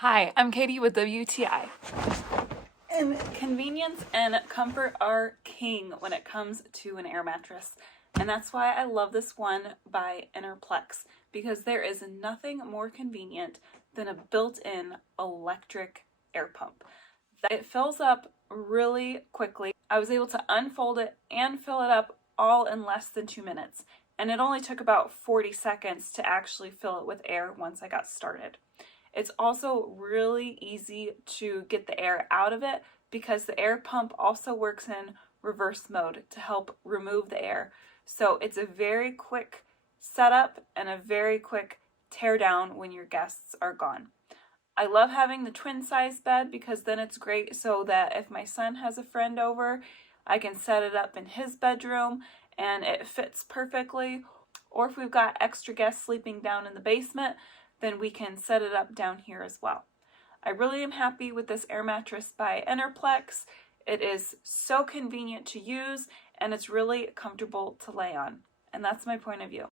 Hi, I'm Katie with WTI. And convenience and comfort are king when it comes to an air mattress. And that's why I love this one by EnerPlex, because there is nothing more convenient than a built-in electric air pump. It fills up really quickly. I was able to unfold it and fill it up all in less than 2 minutes. And it only took about 40 seconds to actually fill it with air once I got started. It's also really easy to get the air out of it because the air pump also works in reverse mode to help remove the air. So it's a very quick setup and a very quick tear down when your guests are gone. I love having the twin size bed because then it's great so that if my son has a friend over, I can set it up in his bedroom and it fits perfectly. Or if we've got extra guests sleeping down in the basement, then we can set it up down here as well. I really am happy with this air mattress by EnerPlex. It is so convenient to use and it's really comfortable to lay on. And that's my point of view.